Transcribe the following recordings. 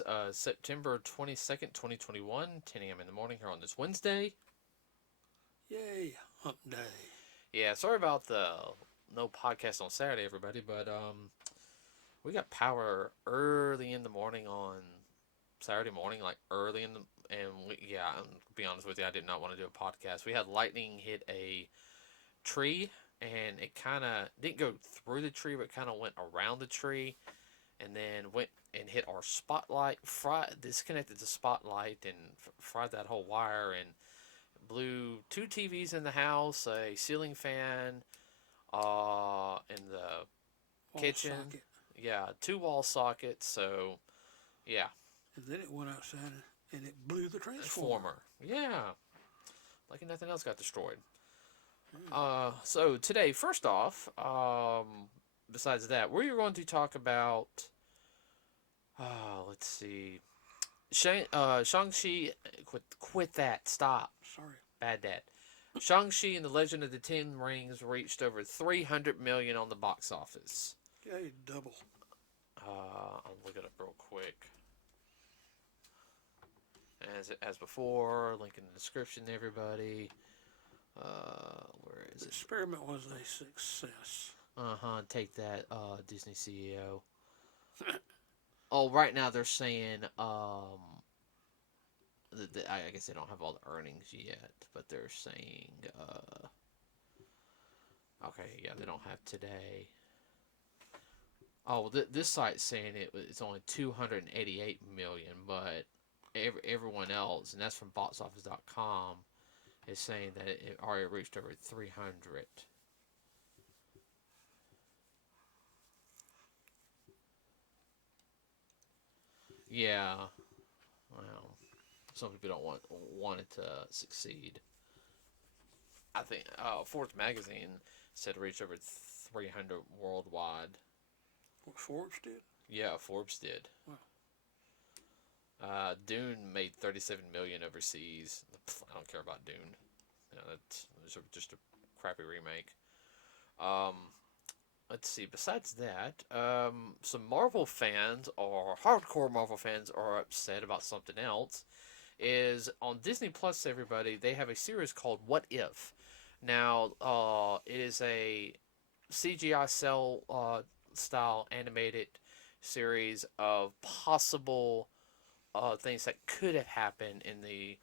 is September 22nd, 2021, 10 a.m. in the morning here on this Wednesday. Yay, hump day. Yeah, sorry about the no podcast on Saturday, everybody, but we got power early in the morning on Saturday morning, like early in the and to be honest with you, I did not want to do a podcast. We had lightning hit a tree, and it kind of didn't go through the tree, but kind of went around the tree, and then went and hit our spotlight, disconnected the spotlight, and fried that whole wire, and blew two TVs in the house, a ceiling fan, in the Wall kitchen. socket. Yeah, two wall sockets. So, yeah. And then it went outside and it blew the transformer. Yeah. Like nothing else got destroyed. Hmm. So today, first off, besides that, we're going to talk about. Let's see. Shang-Chi. Quit that. Stop. Sorry. Bad dad. Shang-Chi and the Legend of the Ten Rings reached over 300 million on the box office. Yeah, double. I'll look it up real quick. As before, link in the description, everybody. Where is The it? experiment was a success. Take that, Disney CEO. Oh, right now they're saying, I guess they don't have all the earnings yet, but they're saying, okay, yeah, they don't have today. Oh, well, this site's saying it's only 288 million, but everyone else, and that's from boxoffice.com, is saying that it already reached over 300. Yeah, well, some people don't want it to succeed. I think Forbes magazine said it reached over 300 worldwide. What Forbes did? Yeah, Forbes did. Wow. Dune made 37 million overseas. I don't care about Dune. That's just a crappy remake. Um, let's see. Besides that, some Marvel fans or hardcore Marvel fans are upset about something else. Is on Disney Plus. Everybody, they have a series called What If. Now, it is a CGI cell style animated series of possible things that could have happened in the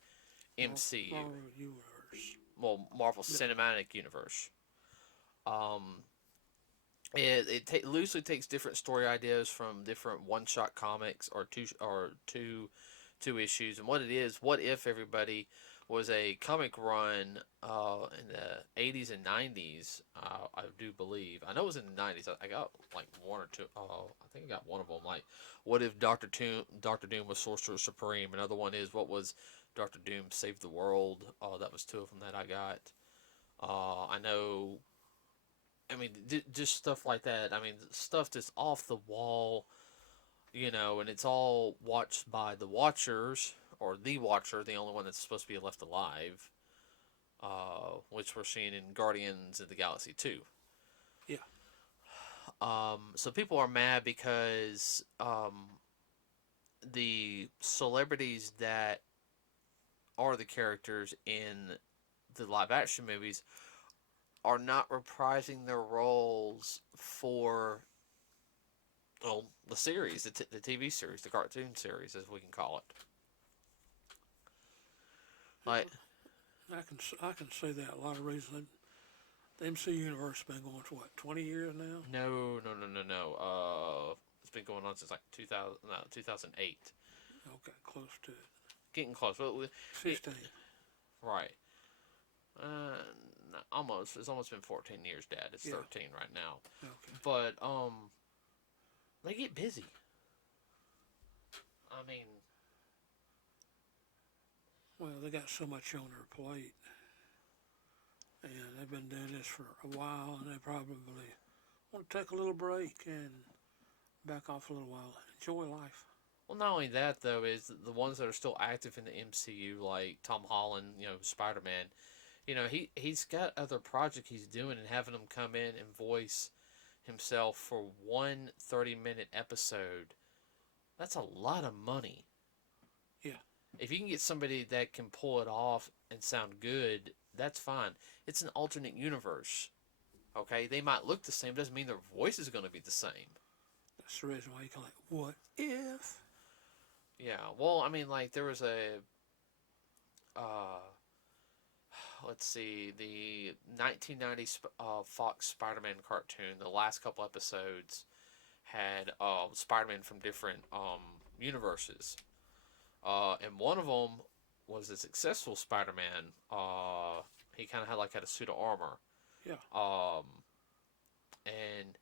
MCU. Marvel Universe. Well, Marvel Cinematic Universe. Um, it loosely takes different story ideas from different one shot comics or two issues, and what it is, what if everybody was a comic run in the 80s and 90s. I do believe. I know it was in the 90s. I got like one or two. I think I got one of them. Like, what if Doctor Doom was Sorcerer Supreme? Another one is, what was Doctor Doom Save the World? That was two of them that I got. I know. I mean, just stuff like that. I mean, stuff that's off the wall, and it's all watched by the Watchers, or the Watcher, the only one that's supposed to be left alive, which we're seeing in Guardians of the Galaxy 2. Yeah. So people are mad because the celebrities that are the characters in the live action movies are not reprising their roles for the series, the TV series, the cartoon series, as we can call it. Like, I can say that a lot of reasons. The MC universe has been going for what, 20 years now? no. It's been going on since like 2008. Okay, close to it. Getting close. Well, 15. Right. Almost. It's almost been 14 years, Dad. It's 13 right now. Okay. But they get busy. I mean, Well, they got so much on their plate, and they've been doing this for a while, and they probably want to take a little break and back off a little while, enjoy life. well, not only that though, is the ones that are still active in the MCU, like Tom Holland, Spider-Man. He's got other projects he's doing, and having him come in and voice himself for one 30-minute episode. That's a lot of money. Yeah. If you can get somebody that can pull it off and sound good, that's fine. It's an alternate universe. Okay, they might look the same, doesn't mean their voice is going to be the same. That's the reason why you call it What If? Yeah, well, I mean, like there was a, uh, let's see, the 1990 Fox Spider-Man cartoon. The last couple episodes had Spider-Man from different universes, and one of them was a successful Spider-Man. He kind of had a suit of armor, Yeah. um, and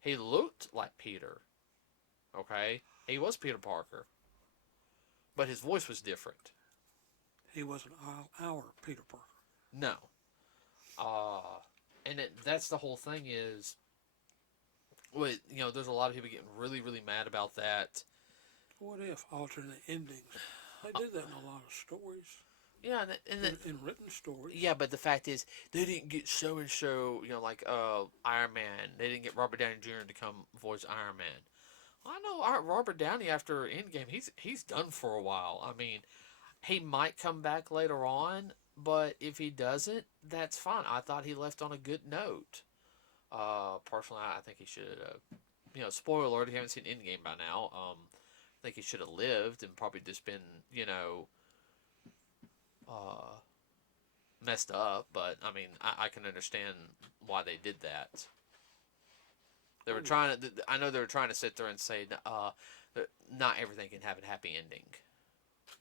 he looked like Peter. Okay, he was Peter Parker, but his voice was different. He wasn't our Peter Parker. No, uh, and that's the whole thing is, there's a lot of people getting really, really mad about that. What if alternate endings? They did that in a lot of stories. Yeah, in written stories. yeah, but the fact is, they didn't get so and so, like Iron Man. They didn't get Robert Downey Jr. to come voice Iron Man. I know Robert Downey after Endgame, he's done for a while. I mean, he might come back later on, but if he doesn't, that's fine. I thought he left on a good note. Personally, I think he should have. Spoiler alert: if you haven't seen Endgame by now, I think he should have lived and probably just been, uh, messed up. But I mean, I can understand why they did that. They were trying to. I know they were trying to sit there and say, that not everything can have a happy ending.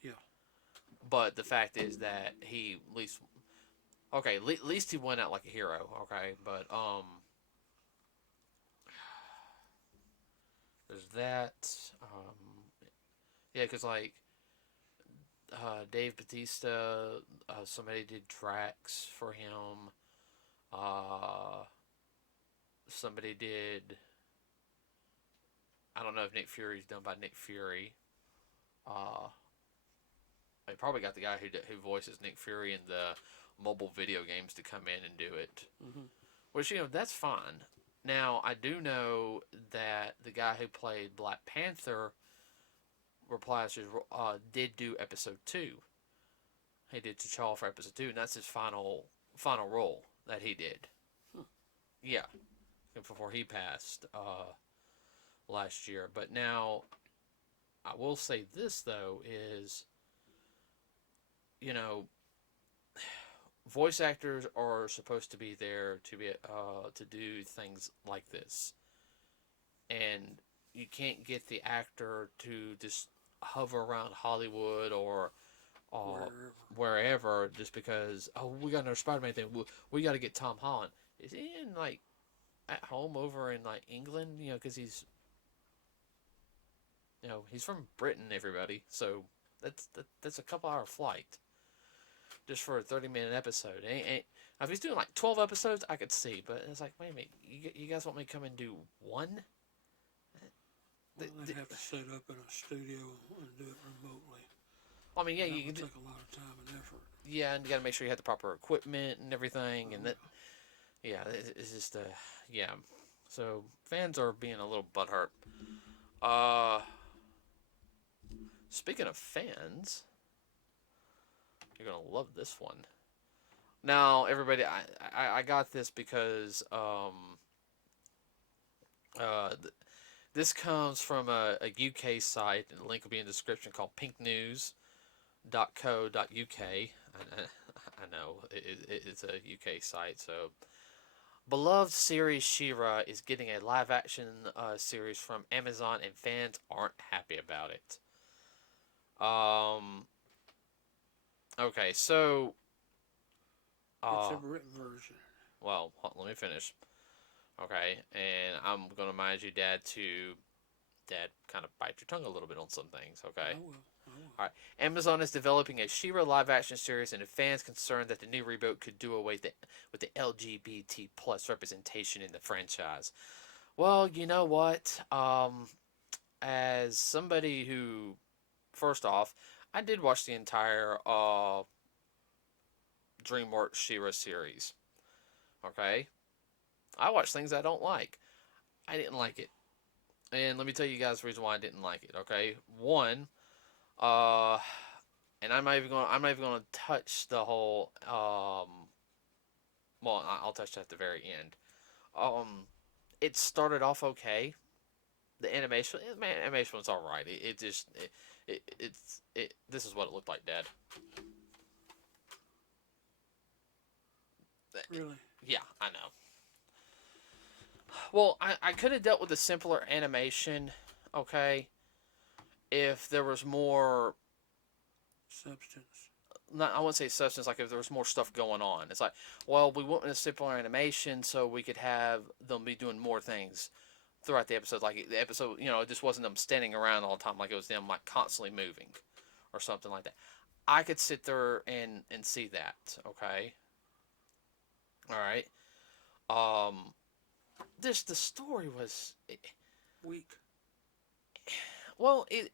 Yeah. But the fact is that he at least, okay, at least he went out like a hero. Okay, but there's that. Yeah, because like Dave Bautista, somebody did tracks for him. Uh, Somebody did. I don't know if Nick Fury's done by Nick Fury. Uh, they probably got the guy who voices Nick Fury in the mobile video games to come in and do it. Mm-hmm. Which, that's fine. Now, I do know that the guy who played Black Panther did do episode 2. He did T'Challa for episode 2, and that's his final role that he did. Hmm. Yeah, before he passed last year. But now, I will say this though is, voice actors are supposed to be there to be to do things like this, and you can't get the actor to just hover around Hollywood or wherever just because we got another Spider-Man thing. We got to get Tom Holland. Is he in like at home over in like England? Because he's from Britain. Everybody, so that's a couple-hour flight just for a 30-minute episode. Now, if he's doing like 12 episodes, I could see, but it's like, wait a minute, you guys want me to come and do one? Well, they'd have to set up in a studio and do it remotely. I mean, yeah, that you would can take a lot of time and effort. Yeah, and you got to make sure you have the proper equipment and everything, and that, yeah, it's just yeah. So fans are being a little butthurt. Speaking of fans, you're gonna love this one. Now, everybody, I got this because this comes from a UK site, and the link will be in the description, called pinknews.co.uk. I know it's a UK site. So, beloved series She-Ra is getting a live-action series from Amazon, and fans aren't happy about it. Okay, so it's a written version. Well, let me finish. Okay, and I'm gonna remind you, Dad, kind of bite your tongue a little bit on some things. Okay. I will. All right. Amazon is developing a She-Ra live-action series, and fans concerned that the new reboot could do away with the LGBT plus representation in the franchise. Well, you know what? As somebody who, first off, I did watch the entire DreamWorks She-Ra series. Okay, I watch things I don't like. I didn't like it. And let me tell you guys the reason why I didn't like it. Okay, one, uh, and I'm not even gonna touch the whole. Well, I'll touch that at the very end. It started off okay. The animation, man, animation was all right. It just, it. This is what it looked like, Dad. Really? Yeah, I know. Well, I could have dealt with a simpler animation, okay, if there was more. Substance. Not, I wouldn't say substance. Like if there was more stuff going on, it's like, well, we want a simpler animation so we could have them be doing more things throughout the episode. Like the episode, it just wasn't them standing around all the time. Like it was them like constantly moving, or something like that. I could sit there and see that. Okay, all right. Um, this the story was, Weak. well, it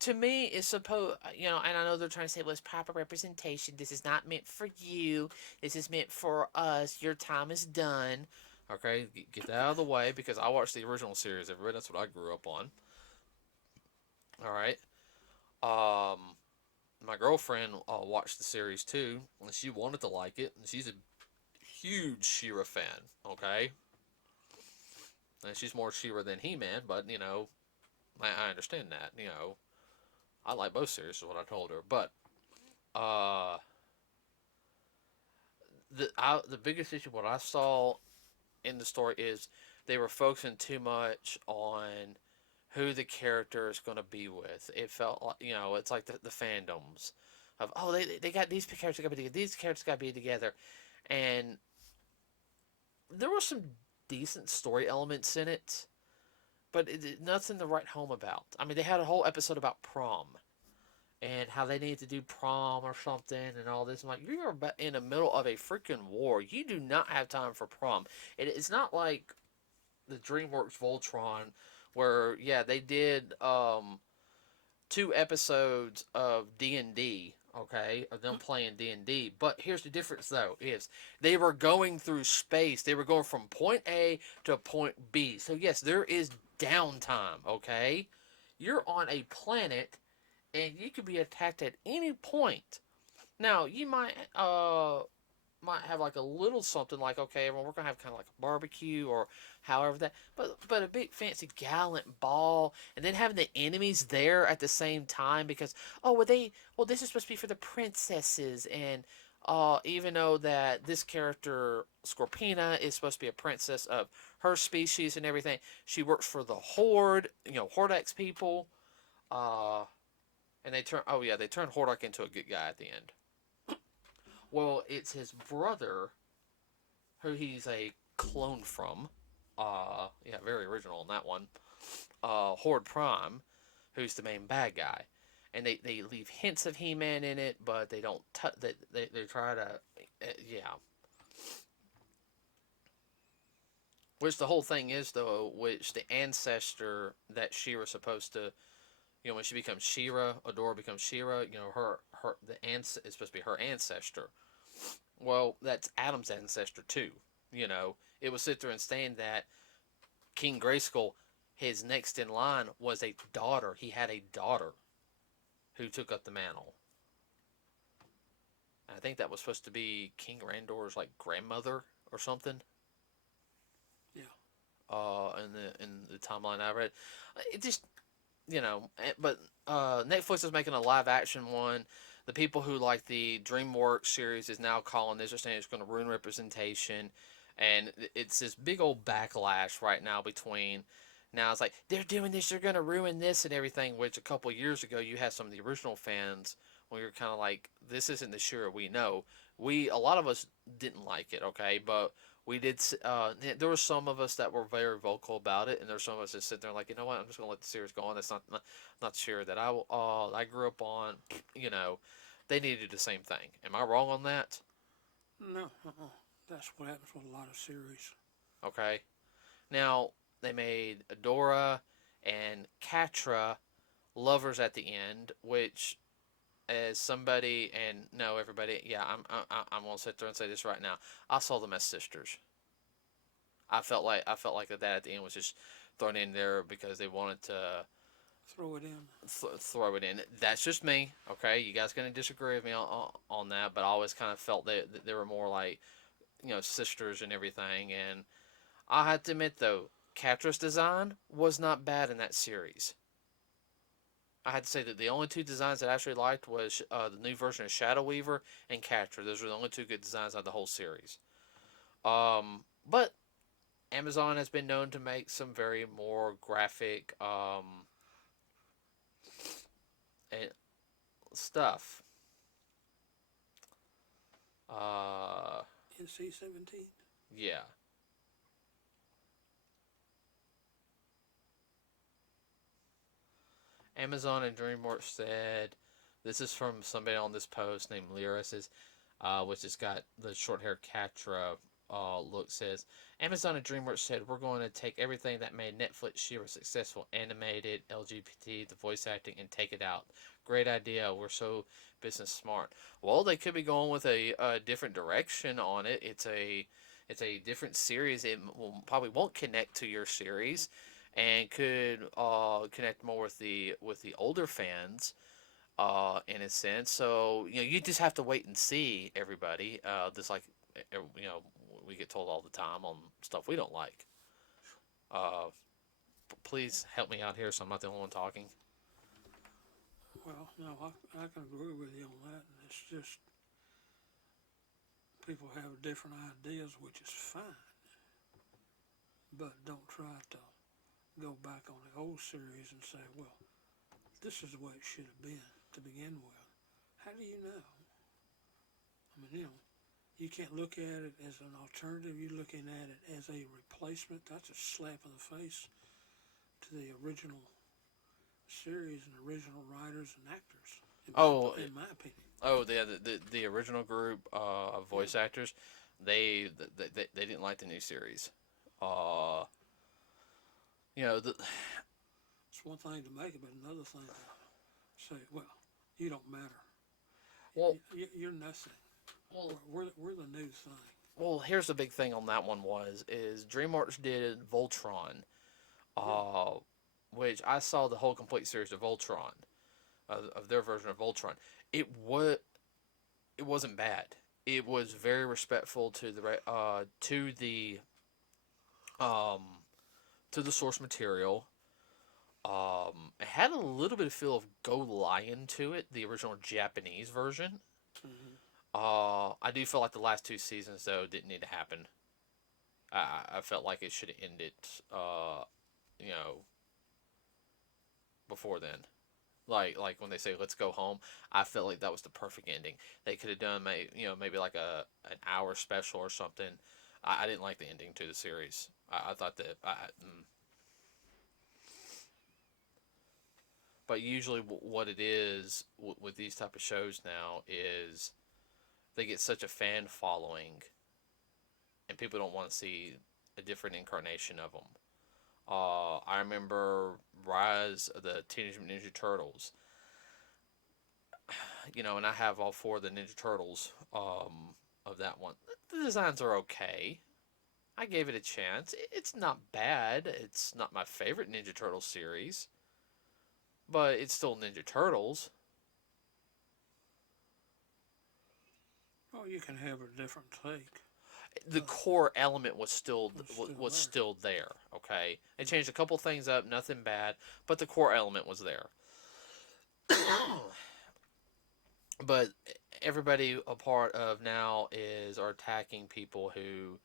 to me it's supposed, and I know they're trying to say it was proper representation. This is not meant for you. This is meant for us. Your time is done. Okay, get that out of the way because I watched the original series. Everybody, that's what I grew up on. All right. Um, my girlfriend watched the series too, and she wanted to like it, and she's a huge She-Ra fan. Okay, and she's more She-Ra than He-Man, but I understand that. I like both series, is what I told her. But uh, the biggest issue what I saw in the story is they were focusing too much on who the character is going to be with. It felt like it's like the fandoms of, oh, they got these characters got to be together, these characters got to be together, and there were some decent story elements in it, but nothing to write home about. I mean, they had a whole episode about prom and how they need to do prom or something and all this. I'm like, you're in the middle of a freaking war. You do not have time for prom. It's not like the DreamWorks Voltron, where yeah they did 2 episodes of D&D. Okay, of them playing D&D. But here's the difference, though: is they were going through space. They were going from point A to point B. So yes, there is downtime. Okay, you're on a planet and you could be attacked at any point. Now you might have like a little something like, okay, everyone, we're gonna have kind of like a barbecue or however that, but a big fancy gallant ball, and then having the enemies there at the same time because, oh, this is supposed to be for the princesses, and even though that this character Scorpina is supposed to be a princess of her species and everything, she works for the Horde, Hordex people. uh and they turn Hordak into a good guy at the end. Well, it's his brother, who he's a clone from. Yeah, very original in that one. Horde Prime, who's the main bad guy, and they leave hints of He-Man in it, but they don't. They try to, yeah. Which the whole thing is though, which the ancestor that She-Ra's supposed to, when she becomes She-Ra, Adora becomes She-Ra. Her the is supposed to be her ancestor. Well, that's Adam's ancestor too. It was sit there and saying that King Grayskull, his next in line, was a daughter. He had a daughter who took up the mantle. I think that was supposed to be King Randor's like grandmother or something. Yeah. In the timeline I read, it just but Netflix is making a live action one. The people who like the DreamWorks series is now calling this, or saying it's going to ruin representation, and it's this big old backlash right now between. Now it's like they're doing this, they're going to ruin this and everything. Which a couple of years ago you had some of the original fans when you're kind of like, this isn't the She-Ra we know. A lot of us didn't like it, okay, but we did. There were some of us that were very vocal about it, and there were some of us that sit there like, you know what, I'm just gonna let the series go on. That's not sure that I grew up on. They needed to do the same thing. Am I wrong on that? No. That's what happens with a lot of series. Okay. Now they made Adora and Catra lovers at the end, which, as somebody, and no, everybody, yeah, I'm gonna sit there and say this right now. I saw them as sisters. I felt like that at the end was just thrown in there because they wanted to Throw it in. throw it in. That's just me. Okay, you guys gonna disagree with me on that, but I always kind of felt that they were more like, sisters and everything. And I have to admit though, Catra's design was not bad in that series. I had to say that the only two designs that I actually liked was the new version of Shadow Weaver and Catra. Those were the only two good designs out of the whole series. But Amazon has been known to make some very more graphic and stuff. Uh, NC-17. yeah. Amazon and DreamWorks said, this is from somebody on this post named Lyra, says, which has got the short hair Catra look, says, Amazon and DreamWorks said, we're going to take everything that made Netflix She was successful, animated, LGBT, the voice acting, and take it out. Great idea. We're so business smart. Well, they could be going with a different direction on it. It's a different series. It probably won't connect to your series, and could connect more with the older fans, in a sense. So you just have to wait and see, everybody. Just like we get told all the time on stuff we don't like. Uh, Please help me out here, so I'm not the only one talking. Well, no, I can agree with you on that. And it's just people have different ideas, which is fine. But don't try to go back on the old series and say, well, this is the way it should have been to begin with. How do you know? I mean, you can't look at it as an alternative. You're looking at it as a replacement. That's a slap in the face to the original series and original writers and actors, Oh, in my opinion. the original group of voice actors, they didn't like the new series. Uh, you know the It's one thing to make it, but another thing to say, well, you don't matter. well You're nothing. well We're the new thing. well. Here's the big thing on that one is DreamWorks did Voltron, Yeah. uh, which I saw the whole complete series of Voltron, of their version of Voltron. It was it wasn't bad. It was very respectful to the um to the source material. It had a little bit of feel of Go Lion to it, the original Japanese version. Mm-hmm. I do feel like the last two seasons though didn't need to happen. I felt like it should have ended, you know, before then. Like when they say let's go home, I felt like that was the perfect ending. They could have done maybe like an hour special or something. I didn't like the ending to the series. I thought that but usually what it is with these type of shows now is they get such a fan following, and people don't want to see a different incarnation of them. I remember Rise of the Teenage Mutant Ninja Turtles. And I have all four of the Ninja Turtles of that one. The designs are okay. I gave it a chance. It's not bad. It's not my favorite Ninja Turtle series, but it's still Ninja Turtles. Oh, you can have a different take. The core element was still Was still there. Okay, they changed a couple things up, nothing bad, but the core element was there. But everybody a part of now are attacking people who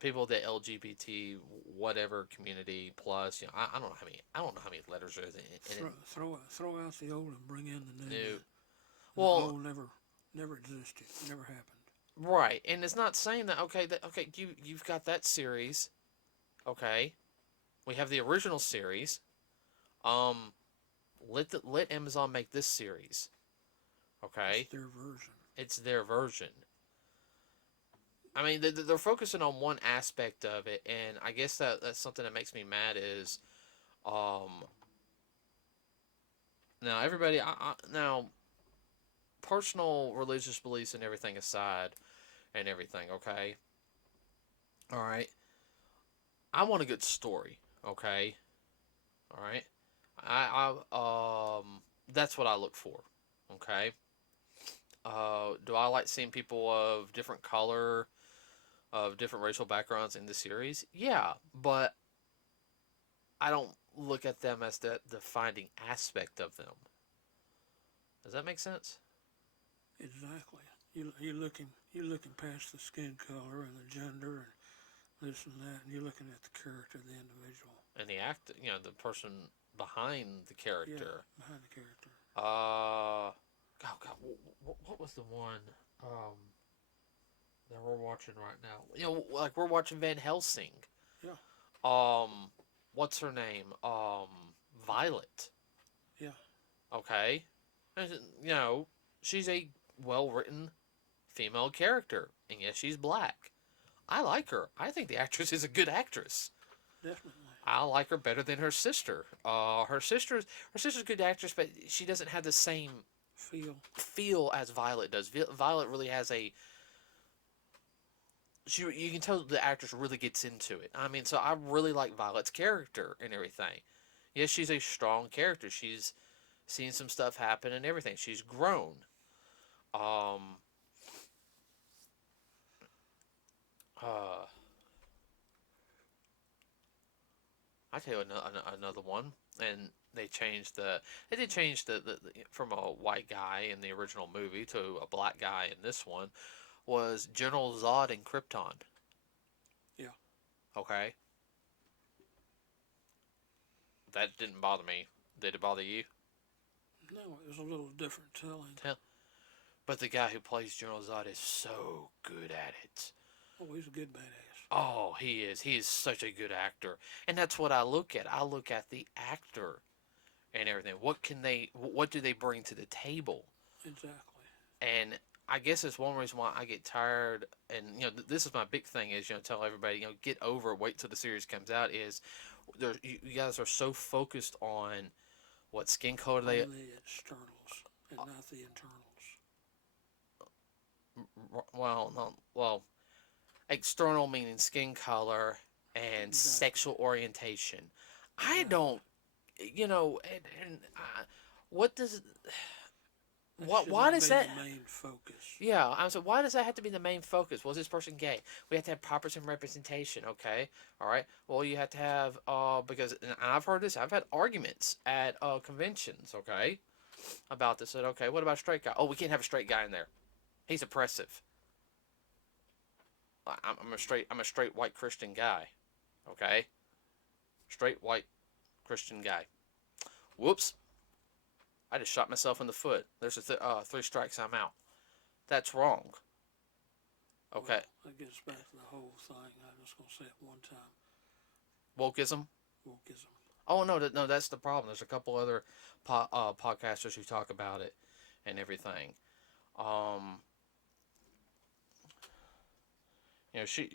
people that LGBT whatever community plus I don't know how many letters there is in it. Throw out the old and bring in the new. New. The Well, old never existed. Never happened. right, and it's not saying that okay you've got that series, okay, we have the original series, um let Amazon make this series, okay, It's their version. it's their version. I mean, they're focusing on one aspect of it, and I guess that's something that makes me mad is, um, now everybody, now personal religious beliefs and everything aside, and everything, okay, all right. I want a good story. Okay, all right. That's what I look for. Okay. Do I like seeing people of different color, of different racial backgrounds in the series? Yeah, but I don't look at them as the defining aspect of them. Does that make sense? Exactly. You looking past the skin color and the gender and this and that, and you're looking at the character of the individual. And the act, the person behind the Yeah, character. behind the character. God, what was the one um that we're watching right now? Like we're watching Van Helsing. Yeah, Um, what's her name? Violet. yeah. Okay, and, she's a well written female character, and yes, she's black. I like her. I think the actress is a good actress. Definitely. I like her better than her sister. Her sister's a good actress, but she doesn't have the same Feel. feel as Violet does. Violet really has a you can tell the actress really gets into it. I mean, so I really like Violet's character and everything. Yes, she's a strong character. She's seen some stuff happen and everything. She's grown. Um, uh, I tell you another one, and they did change the from a white guy in the original movie to a black guy in this one was General Zod in Krypton. Yeah. Okay, that didn't bother me. Did it bother you? No, it was a little different telling. But the guy who plays General Zod is so good at it. Oh, he's a good badass. Oh, he is. He is such a good actor, and that's what I look at. I look at the actor and everything. What do they bring to the table? Exactly. And I guess it's one reason why I get tired. And this is my big thing is tell everybody get over it. Wait till the series comes out. Is you guys are so focused on what skin color they. On the externals and not the internals. Well, no, well, external meaning skin color and Exactly. sexual orientation. I Exactly. don't, and what does That what should why not does be that? the main focus. Yeah, I'm so why does that have to be the main focus? Was this person gay? We have to have proper some representation. Okay, all right. Well, you have to have because and I've heard this. I've had arguments at conventions. Okay, about this. Said okay, what about a straight guy? Oh, we can't have a straight guy in there. He's oppressive. I'm a straight white Christian guy. Okay, straight white Christian guy. Whoops! I just shot myself in the foot. There's three strikes. I'm out. That's wrong. Okay, Well, that gets back to the whole thing. I'm just going to say it one time. wokeism. Wokeism. Oh no, that's the problem. There's a couple other podcasters who talk about it and everything. Um, she,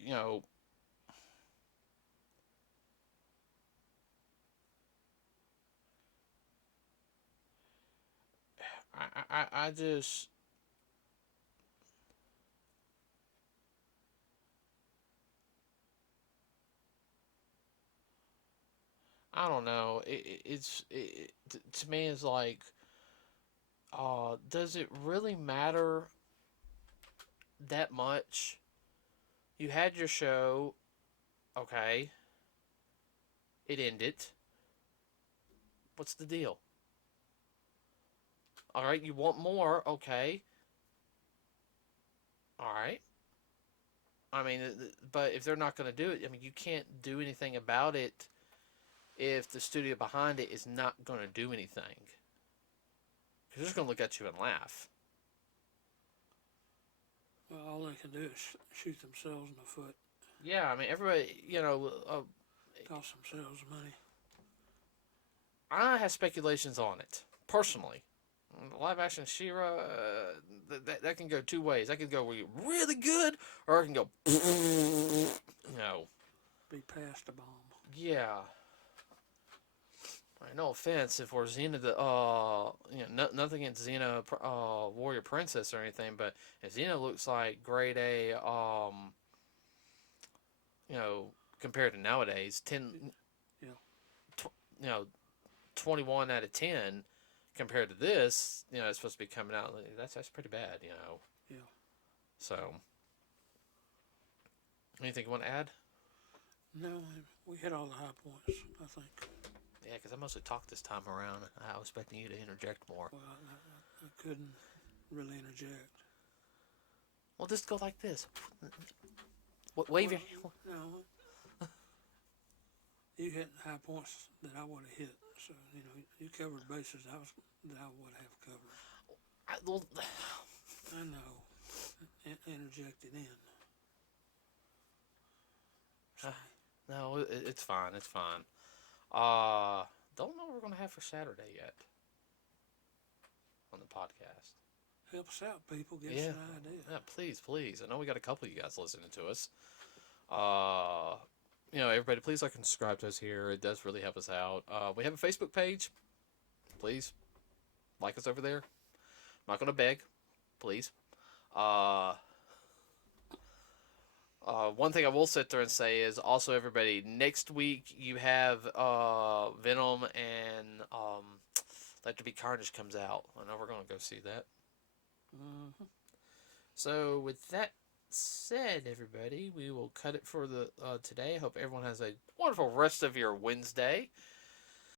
I just I don't know. To me it's like, does it really matter that much? You had your show, okay. It ended. What's the deal? All right, you want more, okay. All right. I mean, but if they're not going to do it, I mean, you can't do anything about it if the studio behind it is not going to do anything. Because they're just going to look at you and laugh. Well, all they can do is shoot themselves in the foot. Yeah, I mean, everybody, Cost themselves money. I have speculations on it, personally. Live action She-Ra, that can go two ways. That can go really good, or it can go, no. Be past the bomb. Yeah. No offense if we're Xena nothing against Xena Warrior Princess or anything, but if Xena looks like grade A, compared to nowadays. 10, Yeah. you know, 21 out of 10 compared to this. It's supposed to be coming out. That's pretty bad. Yeah. So, anything you want to add? No, we hit all the high points, I think. Yeah, because I mostly talked this time around. I was expecting you to interject more. Well, I couldn't really interject. Well, just go like this. Wave your. No, you hit high points that I would have hit. So you covered bases that I would have covered. Well, I know. Interjected in. Sorry. no, it's fine. It's fine. Don't know what we're gonna have for Saturday yet on the podcast. Help us out, people. Give us Yeah, an idea. yeah, please, please. I know we got a couple of you guys listening to us. Everybody, please like and subscribe to us here. It does really help us out. We have a Facebook page. Please like us over there. I'm not gonna beg, please. Uh, One thing I will sit there and say is also, everybody, next week you have Venom and Let There Be Carnage comes out. I know we're gonna go see that. Mm-hmm. So with that said, everybody, we will cut it for the today. I hope everyone has a wonderful rest of your Wednesday.